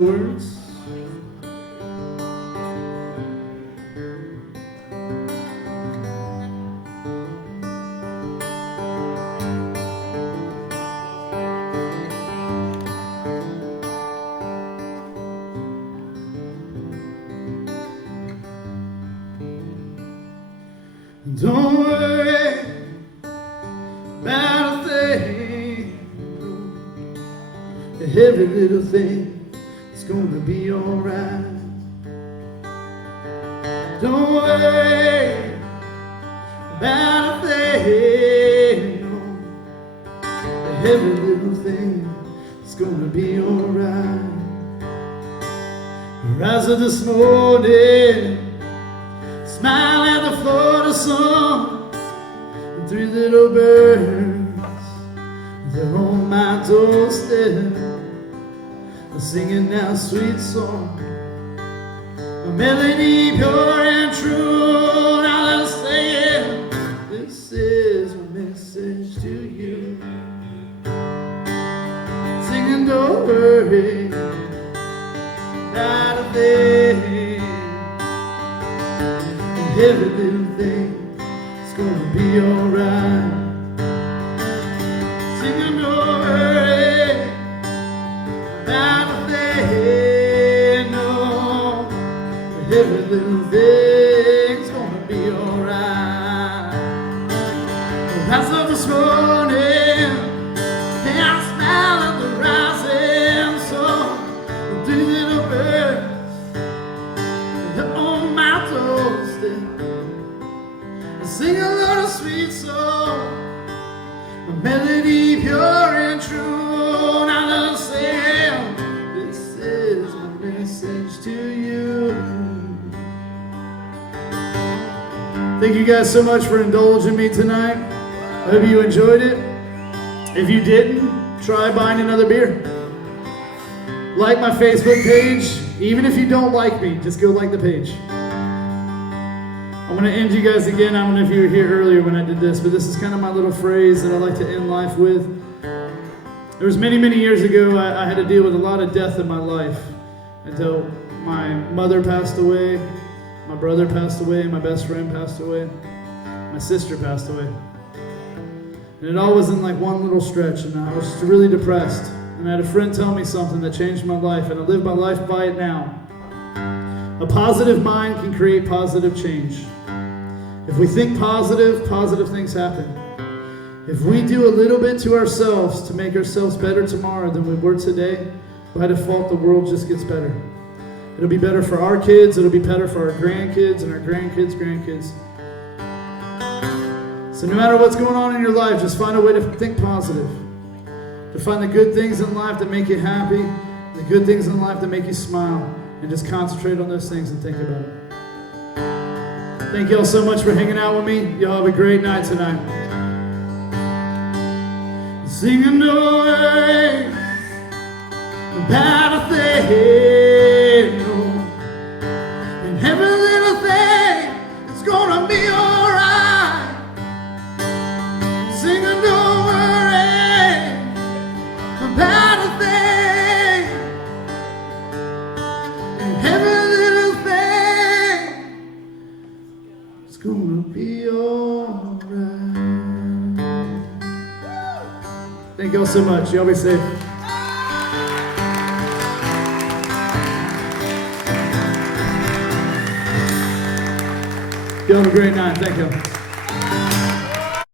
Words. Don't worry about a thing. Every little thing is gonna be alright. Don't worry about a thing. Every little thing is gonna be alright. Rise up this morning, smile at the Florida sun, and three little birds, they're on my doorstep, singing that sweet song, a melody pure and true. Now let's say it. This is my message to you, singing don't worry about a thing. Every little thing is gonna be alright. Singing don't worry about a thing, no. Every little thing's gonna be alright. Rise up this morning and I smile at the rising sun. Three little birds, they're on my doorstep, sing a little sweet song, a melody pure and true. Now let's sing. This is my message to you. Thank you guys so much for indulging me tonight. I hope you enjoyed it. If you didn't, try buying another beer. Like my Facebook page. Even if you don't like me, just go like the page. I'm going to end you guys again. I don't know if you were here earlier when I did this, but this is kind of my little phrase that I like to end life with. There was many, many years ago, I had to deal with a lot of death in my life until my mother passed away, my brother passed away, my best friend passed away, my sister passed away. And it all was in like one little stretch, and I was just really depressed. And I had a friend tell me something that changed my life, and I live my life by it now. A positive mind can create positive change. If we think positive, positive things happen. If we do a little bit to ourselves to make ourselves better tomorrow than we were today, by default, the world just gets better. It'll be better for our kids, it'll be better for our grandkids and our grandkids' grandkids. So no matter what's going on in your life, just find a way to think positive. To find the good things in life that make you happy, the good things in life that make you smile, and just concentrate on those things and think about it. Thank y'all so much for hanging out with me. Y'all have a great night tonight. Singing no way about a thing, no. And every little thing is gonna be alright. Singing no worry about a thing, and every little thing is gonna be alright. Thank y'all so much. Y'all be safe. Y'all have a great night. Thank you.